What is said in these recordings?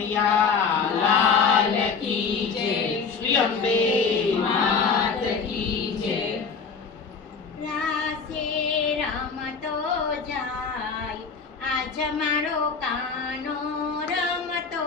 કનૈયા લાલ કી જય, શ્રી અંબે માત કી જય। રાસે રમતો જાય, આજ મારો કાનો રમતો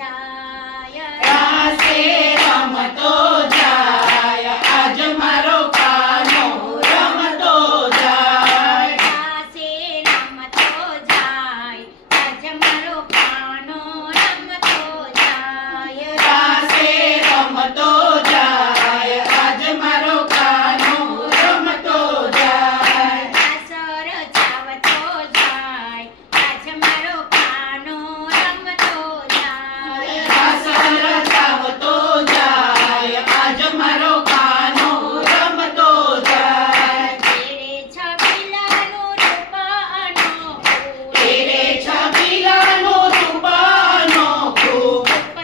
જાય। રાસે રમતો જાય, આજ મારો કાનો રમતો જાય। રાસે રમતો જાય, આજ મારો કાનો રમતો જાય। રાસે રમતો જાય, આજ મારો કાનો રમતો જાય। રાસ રચાવતો જાય, આજ મારો કાનો રમતો જાય। રાસ રચાવતો જાય, આજ મારો કાનો રમતો જાય। તેરે છબીલાનું રૂપ અનોખું, તેરે છબીલાનું રૂપ અનોખું,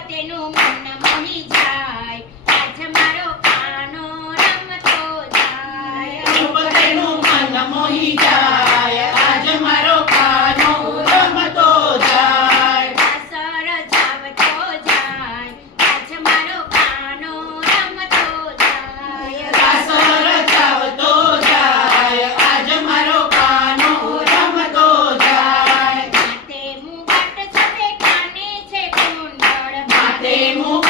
તેનું મન મોહી જાય, આજ મારો કાનો રમતો જાય। રૂપ તેનું મન મોહી જાય, આજ મારો કાનો રમતો જાય। રાસ રચાવતો જાય, આજ મારો કાનો રમતો જાય। રાસ રચાવતો જાય, આજ મારો કાનો રમતો જાય। માથે મુગટ છબે કાને છે કુંડળ, માથે મુગટ